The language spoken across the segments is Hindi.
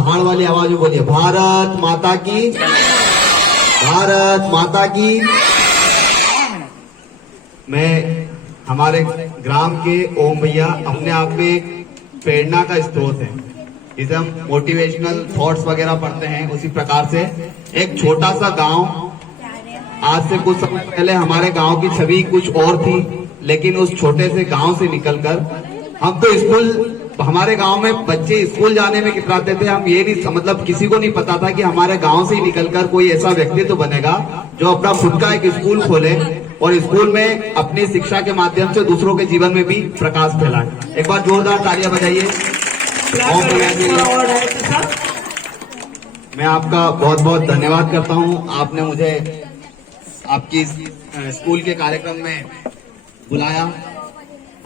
दहाड़ वाली आवाज में बोलिए, भारत माता की, भारत माता की। मैं हमारे ग्राम के ओम भैया अपने आप में एक प्रेरणा का स्रोत है। जिसे हम मोटिवेशनल थॉट्स वगैरह पढ़ते हैं, उसी प्रकार से एक छोटा सा गांव, आज से कुछ समय पहले हमारे गांव की छवि कुछ और थी, लेकिन उस छोटे से गांव से निकलकर हम तो स्कूल, हमारे गांव में बच्चे स्कूल जाने में कितराते थे। हम ये नहीं, मतलब किसी को नहीं पता था कि हमारे गांव से ही निकलकर कोई ऐसा व्यक्तित्व बनेगा जो अपना खुद का एक स्कूल खोले और स्कूल में अपनी शिक्षा के माध्यम से दूसरों के जीवन में भी प्रकाश फैलाए। एक बार जोरदार तालियां बजाइए। मैं आपका बहुत बहुत धन्यवाद करता हूं, आपने मुझे आपकी स्कूल के कार्यक्रम में बुलाया।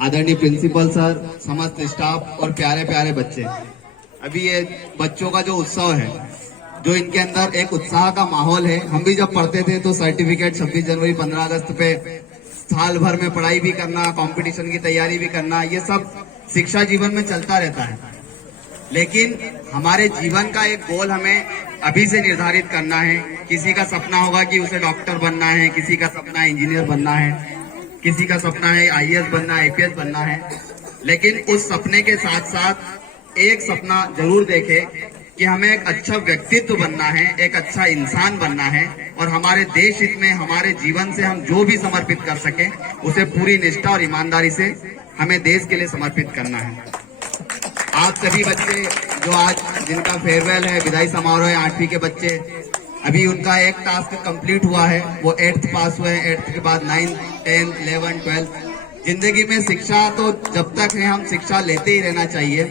आदरणीय प्रिंसिपल सर, समस्त स्टाफ और प्यारे प्यारे बच्चे, अभी ये बच्चों का जो उत्सव है, जो इनके अंदर एक उत्साह का माहौल है। हम भी जब पढ़ते थे तो सर्टिफिकेट 26 जनवरी 15 अगस्त पे साल भर में पढ़ाई भी करना, कंपटीशन की तैयारी भी करना, ये सब शिक्षा जीवन में चलता रहता है। लेकिन हमारे जीवन का एक गोल हमें अभी से निर्धारित करना है। किसी का सपना होगा कि उसे डॉक्टर बनना है, किसी का सपना इंजीनियर बनना है, किसी का सपना है IAS बनना, IPS बनना है। लेकिन उस सपने के साथ साथ एक सपना जरूर देखें कि हमें एक अच्छा व्यक्तित्व बनना है, एक अच्छा इंसान बनना है, और हमारे देश हित में हमारे जीवन से हम जो भी समर्पित कर सकें उसे पूरी निष्ठा और ईमानदारी से हमें देश के लिए समर्पित करना है। आप सभी बच्चे जो आज जिनका फेयरवेल है, विदाई समारोह है, 8वीं के बच्चे, अभी उनका एक टास्क कंप्लीट हुआ है, वो 8th पास हुए हैं। 8th के बाद 9th, 10th, 11th, 12th। जिंदगी में शिक्षा तो जब तक है हम शिक्षा लेते ही रहना चाहिए।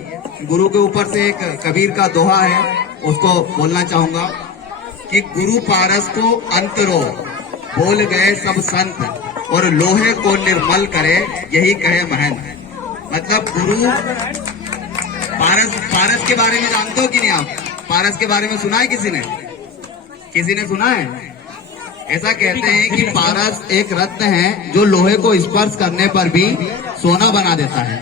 गुरु के ऊपर से एक कबीर का दोहा है, उसको बोलना चाहूंगा कि गुरु पारस को अंतरो बोल गए सब संत, और लोहे को निर्मल करे यही कहे महंत। मतलब गुरु पारस के बारे में जानते हो कि नहीं आप? पारस के बारे में सुना है किसी ने? किसी ने सुना है? ऐसा कहते हैं कि पारस एक रत्न है जो लोहे को स्पर्श करने पर भी सोना बना देता है।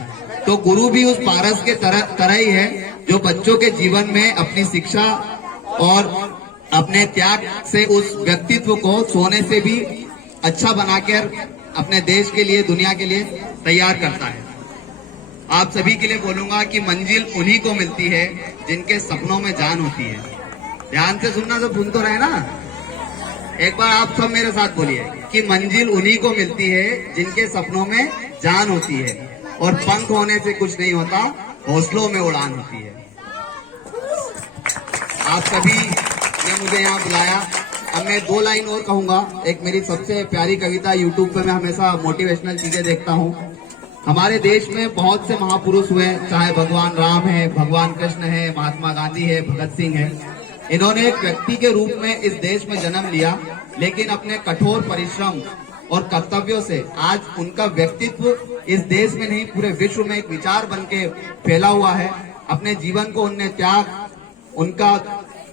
तो गुरु भी उस पारस के तरह ही है, जो बच्चों के जीवन में अपनी शिक्षा और अपने त्याग से उस व्यक्तित्व को सोने से भी अच्छा बनाकर अपने देश के लिए, दुनिया के लिए तैयार करता है। आप सभी के लिए बोलूंगा कि मंजिल उन्हीं को मिलती है जिनके सपनों में जान होती है। ध्यान से सुनना, सब सुन तो रहे ना? एक बार आप सब मेरे साथ बोलिए कि मंजिल उन्हीं को मिलती है जिनके सपनों में जान होती है, और पंख होने से कुछ नहीं होता, हौसलों में उड़ान होती है। आप सभी ने मुझे यहाँ बुलाया। अब मैं 2 लाइन और कहूंगा। एक मेरी सबसे प्यारी कविता, यूट्यूब पे मैं हमेशा मोटिवेशनल चीजें देखता हूँ। हमारे देश में बहुत से महापुरुष हुए, चाहे भगवान राम है, भगवान कृष्ण है, महात्मा गांधी है, भगत सिंह है। इन्होंने एक व्यक्ति के रूप में इस देश में जन्म लिया, लेकिन अपने कठोर परिश्रम और कर्तव्यों से आज उनका व्यक्तित्व इस देश में नहीं, पूरे विश्व में एक विचार बन के फैला हुआ है। अपने जीवन को उनने त्याग, उनका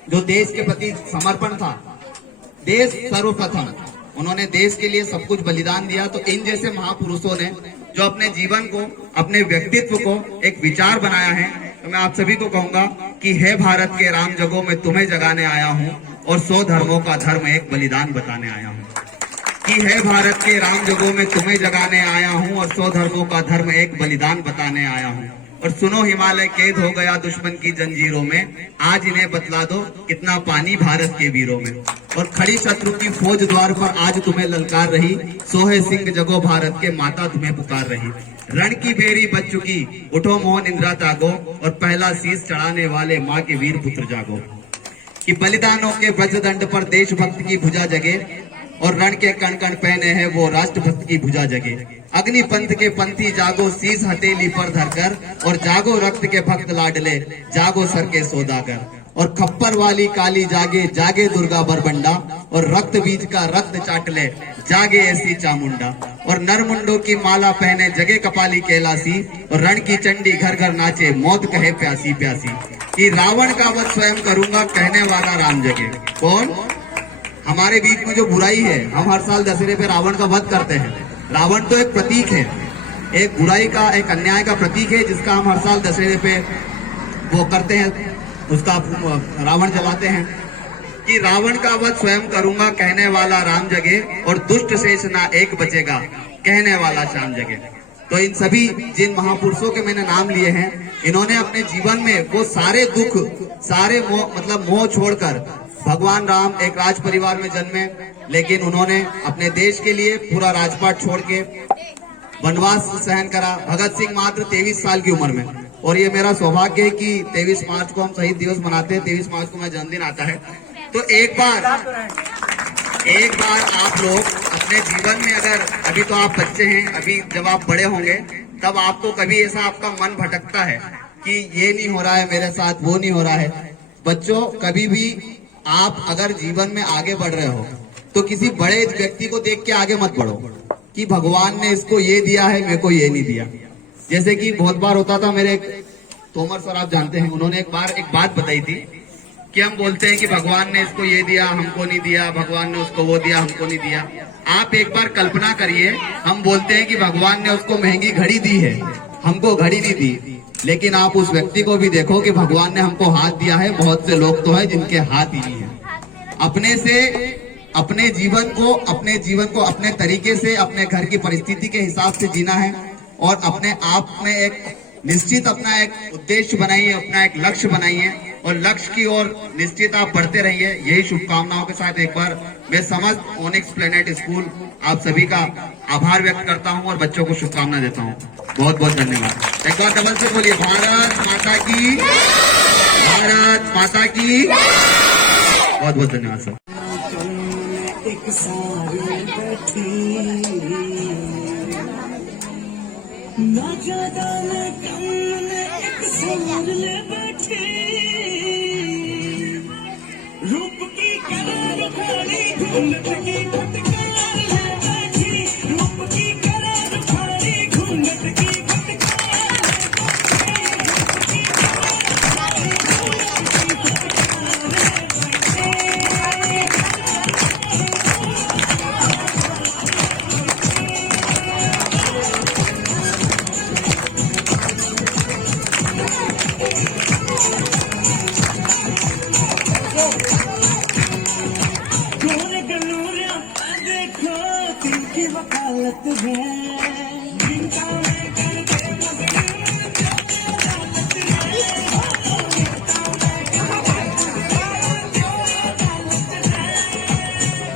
जो देश के प्रति समर्पण था, देश सर्वप्रथम, उन्होंने देश के लिए सब कुछ बलिदान दिया। तो इन जैसे महापुरुषों ने जो अपने जीवन को, अपने व्यक्तित्व को एक विचार बनाया है, तो मैं आप सभी को कहूंगा कि हे भारत के राम जगो, मैं तुम्हें जगाने आया हूं और 100 धर्मों का धर्म एक बलिदान बताने आया हूं। कि हे भारत के राम जगो, मैं तुम्हें जगाने आया हूं और 100 धर्मों का धर्म एक बलिदान बताने आया हूं। और सुनो, हिमालय कैद हो गया दुश्मन की जंजीरों में, आज इन्हें बतला दो कितना पानी भारत के वीरों में। और खड़ी शत्रु की फौज द्वार पर आज तुम्हें ललकार रही, सोहे सिंह जगो भारत के माता तुम्हें पुकार रही। रण की बेरी बच चुकी, उठो मोहन इंदिरा जागो, और पहला शीश चढ़ाने वाले माँ के वीर पुत्र जागो। कि बलिदानों के वज्रदंड पर देशभक्त की भुजा जगे, और रण के कण कण पहने हैं वो राष्ट्रभक्त की भुजा जगे। अग्नि पंथ के पंथी जागो, शीश हथेली पर धरकर, और जागो रक्त के भक्त लाडले, जागो सर के सौदागर। और खप्पर वाली काली जागे, जागे दुर्गा बरबंडा, और रक्त बीज का रक्त चाटले, जागे ऐसी चामुंडा। और नरमुंडों की माला पहने, जगे कपाली कैलासी, और रण की चंडी घर घर नाचे, मौत कहे प्यासी प्यासी। कि रावण का वध स्वयं करूंगा, कहने वाला राम जगे। कौन? हमारे बीच में जो बुराई है, हम हर साल दशहरे पे रावण का वध करते हैं। रावण तो एक प्रतीक है, एक बुराई का, एक अन्याय का प्रतीक है, जिसका हम हर साल दशहरे पे वो करते हैं, उसका रावण जलाते हैं कि रावण का वध स्वयं करूंगा कहने वाला राम जगे और दुष्ट शेष ना एक बचेगा कहने वाला शाम जगे। तो इन सभी जिन महापुरुषों के मैंने नाम लिए हैं, इन्होंने अपने जीवन में वो सारे दुख, सारे मोह छोड़कर भगवान राम एक राज परिवार में जन्मे, लेकिन उन्होंने अपने देश के लिए पूरा राजपाट छोड़ के वनवास सहन करा। भगत सिंह मात्र 23 साल की उम्र में, और ये मेरा सौभाग्य है कि 23 मार्च को हम शहीद दिवस मनाते हैं, 23 मार्च को मेरा जन्मदिन आता है। तो एक बार आप लोग अपने जीवन में, अगर अभी तो आप बच्चे हैं, अभी जब आप बड़े होंगे तब आपको कभी ऐसा आपका मन भटकता है कि ये नहीं हो रहा है मेरे साथ, वो नहीं हो रहा है। बच्चों, कभी भी आप अगर जीवन में आगे बढ़ रहे हो तो किसी बड़े व्यक्ति को देख के आगे मत बढ़ो कि भगवान ने इसको ये दिया है, मेरे को ये नहीं दिया। जैसे कि बहुत बार होता था, मेरे तोमर सर आप जानते हैं, उन्होंने एक बात बताई थी कि हम बोलते हैं कि भगवान ने इसको ये दिया, हमको नहीं दिया, भगवान ने उसको वो दिया, हमको नहीं दिया। आप एक बार कल्पना करिए, हम बोलते हैं कि भगवान ने उसको महंगी घड़ी दी है, हमको घड़ी नहीं दी, लेकिन आप उस व्यक्ति को भी देखो कि भगवान ने हमको हाथ दिया है। बहुत से लोग तो है जिनके हाथ ही नहीं है। अपने जीवन को अपने तरीके से, अपने घर की परिस्थिति के हिसाब से जीना है, और अपने आप में एक निश्चित अपना एक उद्देश्य बनाइए, अपना एक लक्ष्य बनाइए, और लक्ष्य की ओर निश्चित आप बढ़ते रहिए। यही शुभकामनाओं के साथ एक बार मैं समस्त ओनिक्स प्लेनेट स्कूल आप सभी का आभार व्यक्त करता हूं और बच्चों को शुभकामना देता हूं। बहुत बहुत धन्यवाद। एक बार डबल से बोलिए, भारत माता की, भारत माता की। बहुत बहुत धन्यवाद सर। ना ज्यादा न कम न एक सार ले बैठी, रूप की करार खाली घूंघट की फटकार ले बैठी, रूप की करार खाली घूंघट की फटकार ले वकालत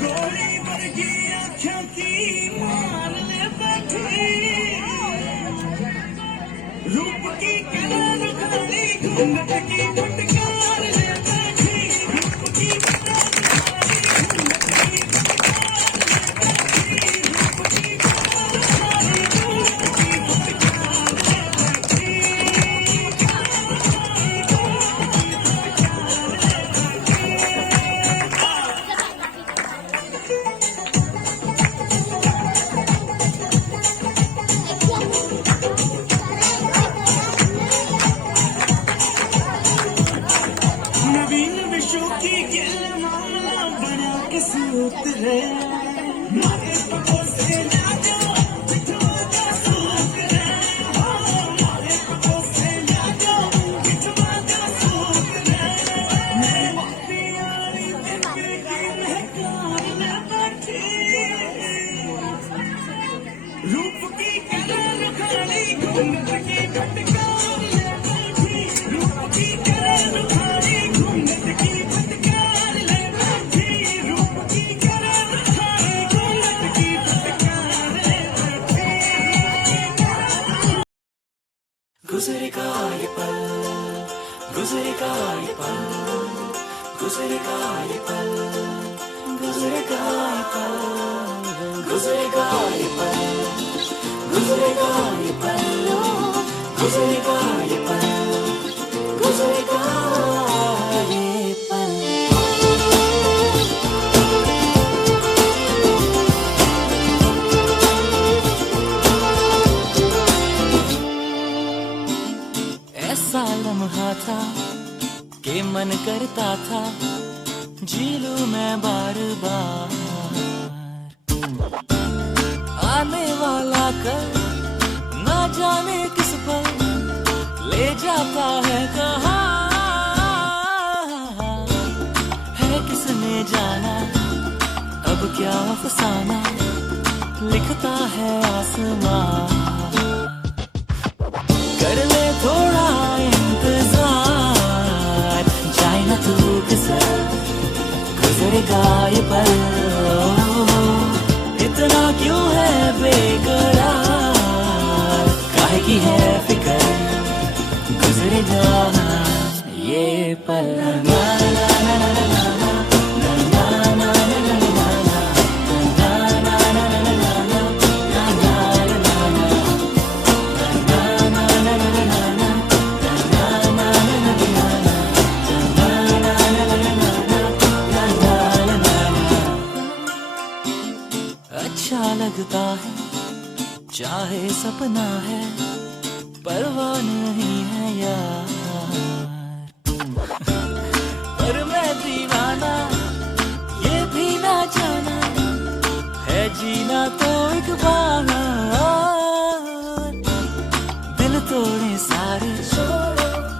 गोरी वर्गी आँखों की मार ले बैठी, रूप की करार खाली घूंघट की फटकार ले बैठी, रूप की करार खाली घूंघट की सूत्र मारे पको से ना जाओ बिठवा का सूत्र, मारे पको से ना जाओ बिठवा का सूत्र, मैं प्यारी दिल की महकार में बैठी, रूप की करार खाली घूंघट की फटकार ले बैठी, रूप की करार खाली घूंघट की फटकार ले बैठी, रूप की करार खाली घूंघट की फटकार ले बैठी। गुजरेगा ये पल, गुजरेगा ये पल, गुजरेगा ये पल, गुजरेगा ये पल, गुजरेगा ये पल, गुजरेगा ये पल, गुजरेगा ये पल, गुजरेगा ये पल। ऐसा लम्हा था कि मन करता था जी लूं मैं बार बार, आने वाला कल ना जाने किस पर ले जाता है कहाँ, क्या अफसाना लिखता है आसमां। कर ले थोड़ा इंतजार, जाए ना तू किसर, गुजरेगा ये पल। इतना क्यों है बेकरार, काहे की है फिक्र, गुजरेगा ये पल। ना ना ना ना ना ना ना। अच्छा लगता है चाहे सपना है, परवाह नहीं है यार। पर मैं दीवाना ये भी ना जाना है, जीना तो एक बहाना। दिल तोड़े सारे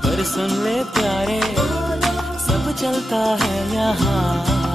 पर सुन ले प्यारे, सब चलता है यहाँ।